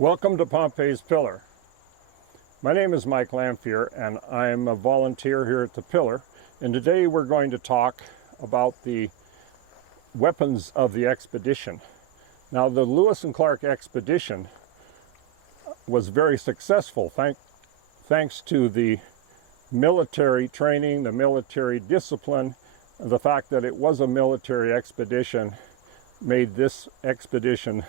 Welcome to Pompeys Pillar. My name is Mike Lamphier and I'm a volunteer here at the Pillar, and today we're going to talk about the weapons of the expedition. Now, the Lewis and Clark expedition was very successful thanks to the military training, the military discipline. The fact that it was a military expedition made this expedition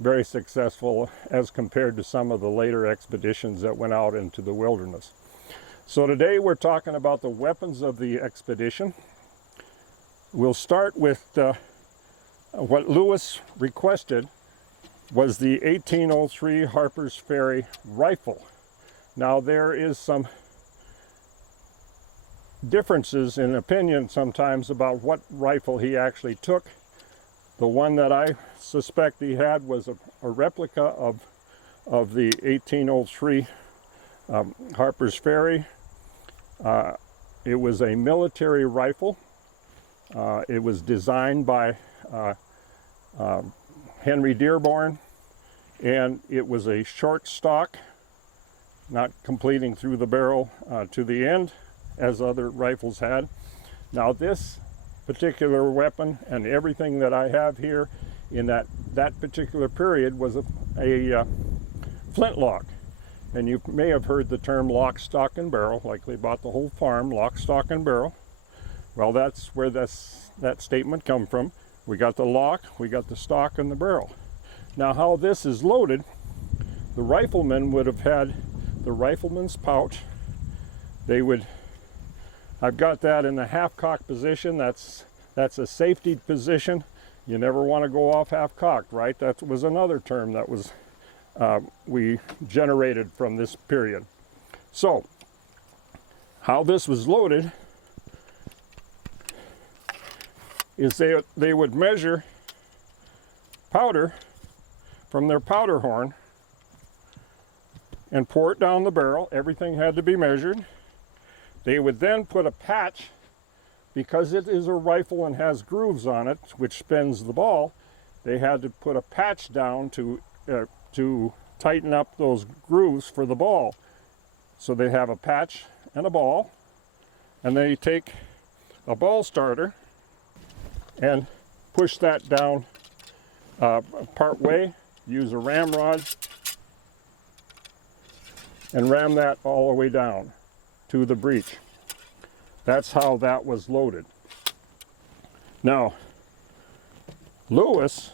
very successful as compared to some of the later expeditions that went out into the wilderness. So today we're talking about the weapons of the expedition. We'll start with what Lewis requested was the 1803 Harpers Ferry rifle. Now, there is some differences in opinion sometimes about what rifle he actually took. The one that I suspect he had was a replica of the 1803 Harpers Ferry. It was a military rifle. It was designed by Henry Dearborn, and it was a short stock, not completing through the barrel to the end as other rifles had. Now, this particular weapon and everything that I have here in that particular period was a flintlock. And you may have heard the term lock, stock, and barrel, like they bought the whole farm, lock, stock, and barrel. Well, that's where that statement come from. We got the lock, we got the stock, and the barrel. Now, how this is loaded, the riflemen would have had the rifleman's pouch. I've got that in the half-cocked position. That's a safety position. You never want to go off half-cocked, right? That was another term that was we generated from this period. So, how this was loaded is they would measure powder from their powder horn and pour it down the barrel. Everything had to be measured. They would then put a patch, because it is a rifle and has grooves on it, which spins the ball. They had to put a patch down to tighten up those grooves for the ball. So they have a patch and a ball, and they take a ball starter and push that down part way, use a ramrod, and ram that all the way down to the breech. That's how that was loaded. Now, Lewis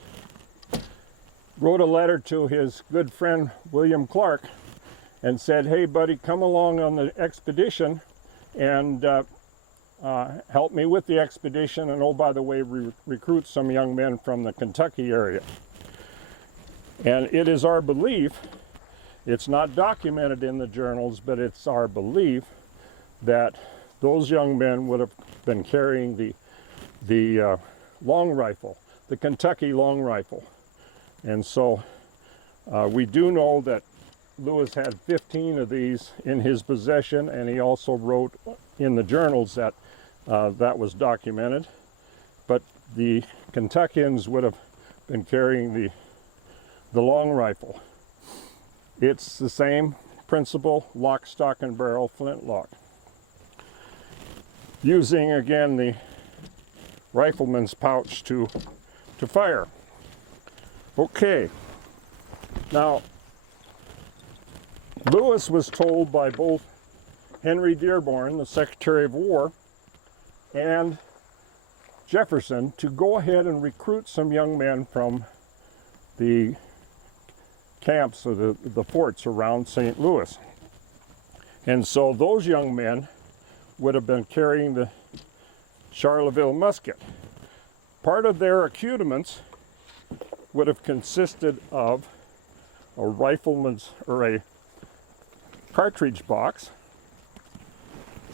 wrote a letter to his good friend William Clark and said, "Hey buddy, come along on the expedition and help me with the expedition, and oh, by the way, recruit some young men from the Kentucky area." And it is our belief, it's not documented in the journals, but it's our belief that those young men would have been carrying the long rifle, the Kentucky long rifle. And so we do know that Lewis had 15 of these in his possession, and he also wrote in the journals that that was documented. But the Kentuckians would have been carrying the long rifle. It's the same principle, lock, stock, and barrel flintlock. Using, again, the rifleman's pouch to fire. Okay, now, Lewis was told by both Henry Dearborn, the Secretary of War, and Jefferson to go ahead and recruit some young men from the camps or the forts around St. Louis. And so those young men would have been carrying the Charleville Musket. Part of their accoutrements would have consisted of a rifleman's or a cartridge box,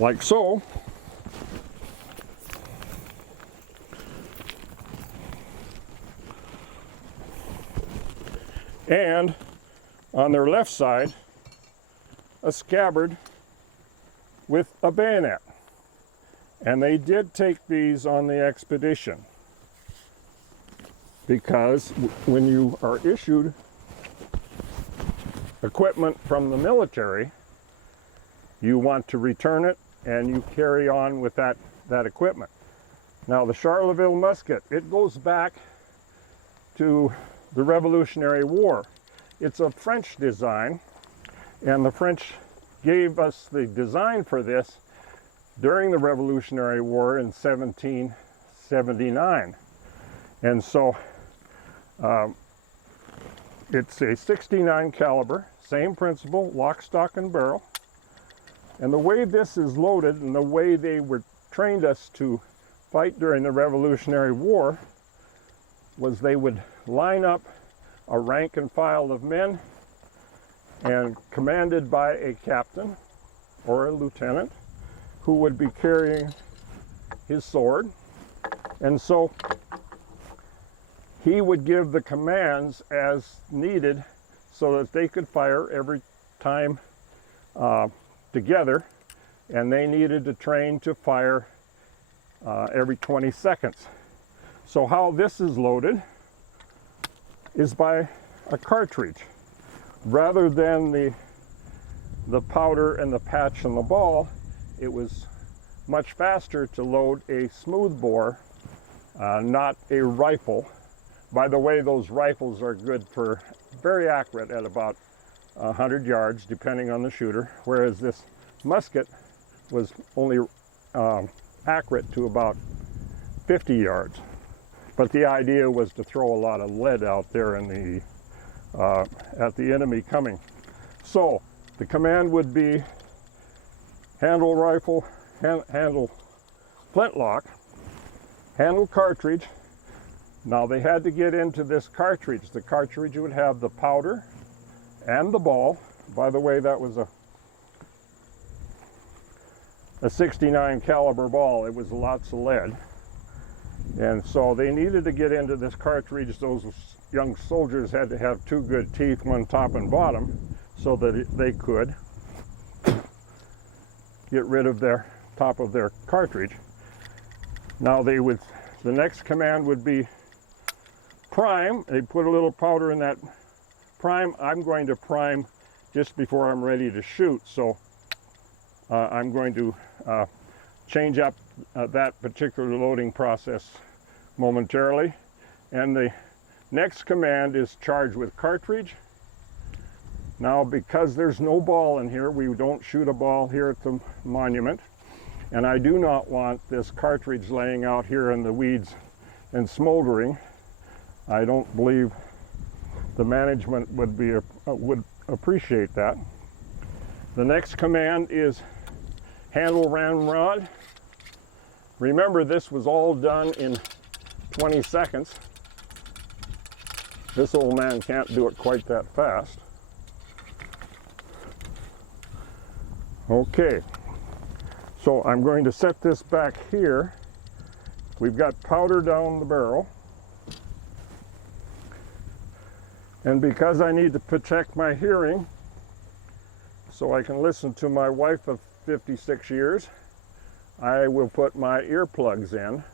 like so, and on their left side, a scabbard with a bayonet. And they did take these on the expedition. because when you are issued equipment from the military, you want to return it and you carry on with that equipment. Now the Charleville Musket, it goes back to the Revolutionary War. It's a French design, and the French gave us the design for this during the Revolutionary War in 1779. And so it's a 69 caliber, same principle, lock, stock, and barrel. And the way this is loaded and the way they were trained us to fight during the Revolutionary War was they would line up a rank and file of men and commanded by a captain or a lieutenant who would be carrying his sword. And so he would give the commands as needed so that they could fire every time together, and they needed to train to fire every 20 seconds. So how this is loaded is by a cartridge. Rather than the powder and the patch and the ball, it was much faster to load a smooth bore, not a rifle. By the way, those rifles are good for, very accurate at about 100 yards, depending on the shooter, whereas this musket was only accurate to about 50 yards. But the idea was to throw a lot of lead out there in at the enemy coming. So the command would be handle rifle, handle flintlock, handle cartridge. Now they had to get into this cartridge. The cartridge would have the powder and the ball. By the way, that was a 69 caliber ball. It was lots of lead. And so they needed to get into this cartridge. Those young soldiers had to have two good teeth, one top and bottom, so that they could get rid of their top of their cartridge. Now the next command would be prime. They put a little powder in that prime. I'm going to prime just before I'm ready to shoot, so I'm going to change up that particular loading process momentarily. And the next command is charge with cartridge. Now, because there's no ball in here, we don't shoot a ball here at the monument, and I do not want this cartridge laying out here in the weeds and smoldering. I don't believe the management would appreciate that. The next command is handle ramrod. Remember, this was all done in 20 seconds. This old man can't do it quite that fast. Okay, so I'm going to set this back here. We've got powder down the barrel. And because I need to protect my hearing so I can listen to my wife of 56 years, I will put my earplugs in.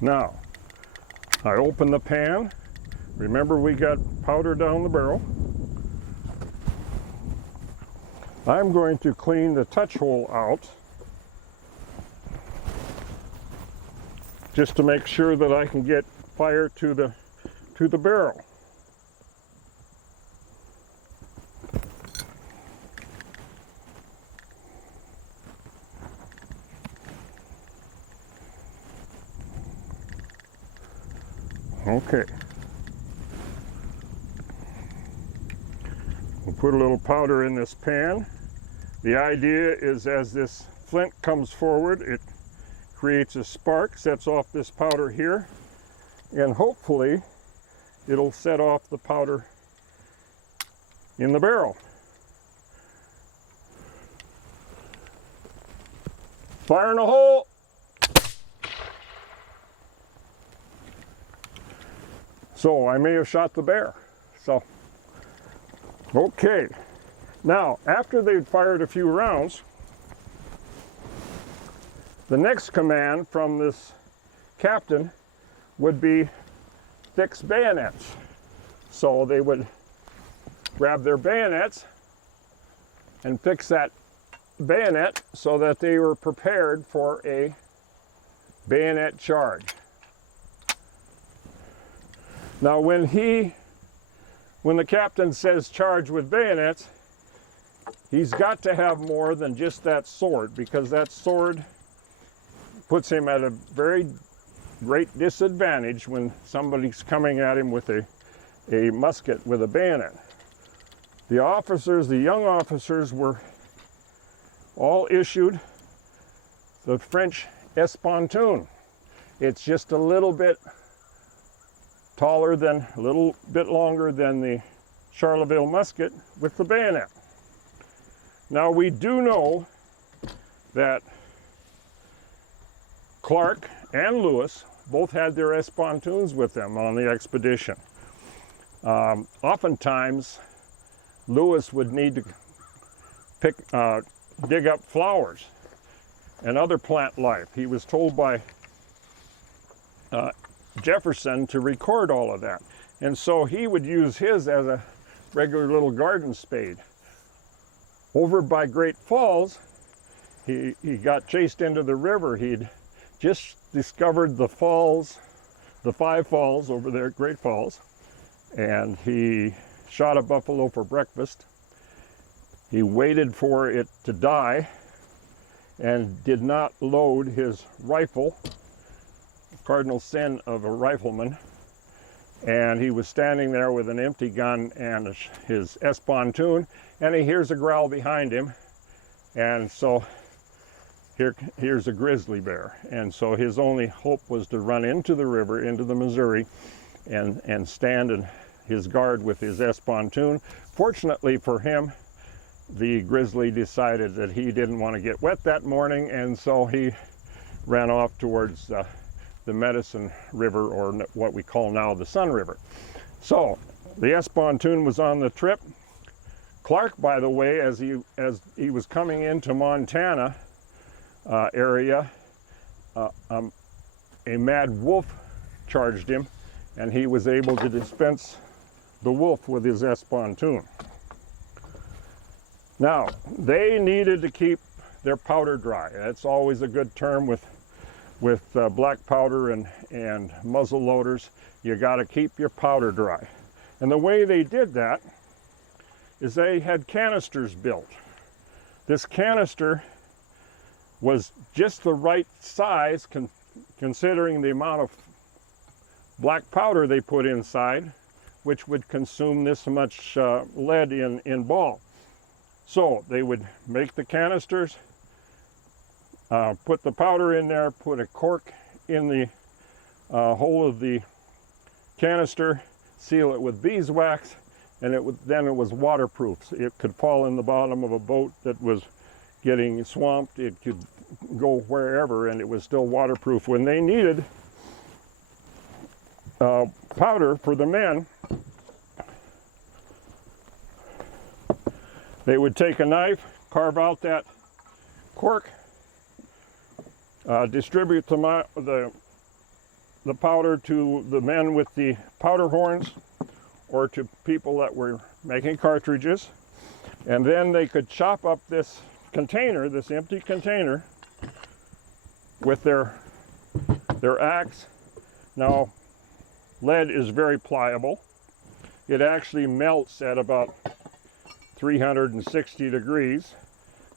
Now, I open the pan. Remember, we got powder down the barrel. I'm going to clean the touch hole out just to make sure that I can get fire to the barrel. Okay. We'll put a little powder in this pan. The idea is as this flint comes forward, it creates a spark, sets off this powder here, and hopefully it'll set off the powder in the barrel. Fire in the hole! So I may have shot the bear. So, okay. Now, after they'd fired a few rounds, the next command from this captain would be fix bayonets. So they would grab their bayonets and fix that bayonet so that they were prepared for a bayonet charge. Now when the captain says charge with bayonets, he's got to have more than just that sword, because that sword puts him at a very great disadvantage when somebody's coming at him with a musket with a bayonet. The officers, the young officers, were all issued the French Pontoon. It's just a little bit taller than, a little bit longer than the Charleville Musket with the bayonet. Now we do know that Clark and Lewis both had their Pontoons with them on the expedition. Oftentimes, Lewis would need to dig up flowers and other plant life. He was told by Jefferson to record all of that. And so he would use his as a regular little garden spade. Over by Great Falls, he got chased into the river. He'd just discovered the falls, the 5 falls over there at Great Falls, and he shot a buffalo for breakfast. He waited for it to die and did not load his rifle, cardinal sin of a rifleman, and he was standing there with an empty gun and his Pontoon, and he hears a growl behind him, and so here's a grizzly bear. And so his only hope was to run into the river, into the Missouri, and stand in his guard with his Pontoon. Fortunately for him, the grizzly decided that he didn't want to get wet that morning, and so he ran off towards the Medicine River, or what we call now the Sun River. So the Pontoon was on the trip. Clark, by the way, as he was coming into Montana area, a mad wolf charged him, and he was able to dispense the wolf with his Pontoon. Now, they needed to keep their powder dry. That's always a good term with black powder and muzzle loaders. You got to keep your powder dry. And the way they did that is they had canisters built. This canister was just the right size considering the amount of black powder they put inside, which would consume this much lead in ball. So they would make the canisters, put the powder in there, put a cork in the hole of the canister, seal it with beeswax, and then it was waterproof. It could fall in the bottom of a boat that was getting swamped. It could go wherever, and it was still waterproof. When they needed powder for the men, they would take a knife, carve out that cork, distribute the powder to the men with the powder horns, or to people that were making cartridges, and then they could chop up this container, this empty container, with their axe. Now, lead is very pliable. It actually melts at about 360 degrees.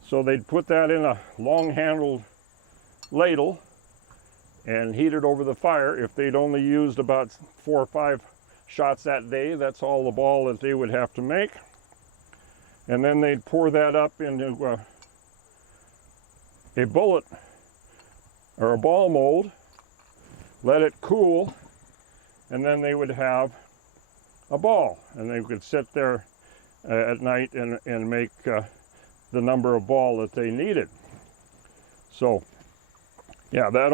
So they'd put that in a long-handled ladle and heat it over the fire. If they'd only used about 4 or 5 shots that day, that's all the ball that they would have to make. And then they'd pour that up into a bullet or a ball mold, let it cool, and then they would have a ball, and they could sit there at night and make the number of ball that they needed. So yeah, that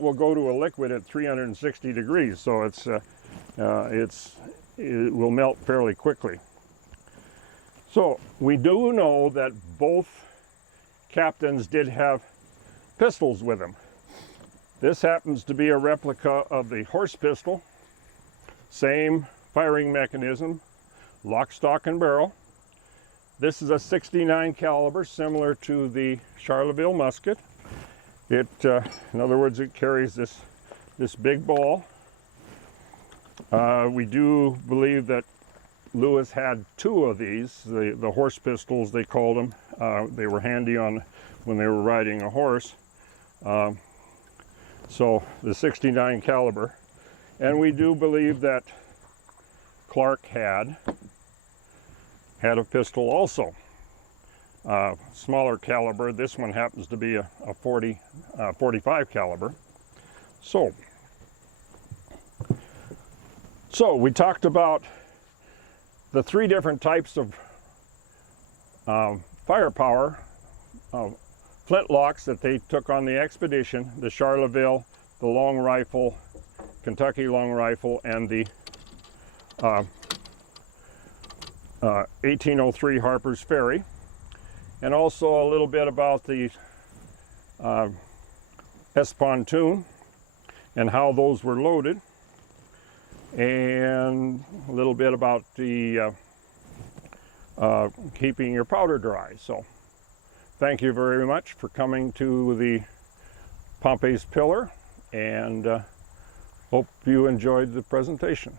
will go to a liquid at 360 degrees, so it's it will melt fairly quickly. So we do know that both captains did have pistols with them. This happens to be a replica of the horse pistol, same firing mechanism, lock, stock, and barrel. This is a 69 caliber, similar to the Charleville Musket. In other words, it carries this big ball. We do believe that Lewis had two of these, the horse pistols they called them. They were handy on when they were riding a horse. So the 69 caliber. And we do believe that Clark had a pistol also. Smaller caliber. This one happens to be a 45 caliber. So we talked about the three different types of firepower flintlocks that they took on the expedition: the Charleville, the long rifle, Kentucky long rifle, and the 1803 Harpers Ferry, and also a little bit about the Pontoon and how those were loaded, and a little bit about the keeping your powder dry. So thank you very much for coming to the Pompeys Pillar, and hope you enjoyed the presentation.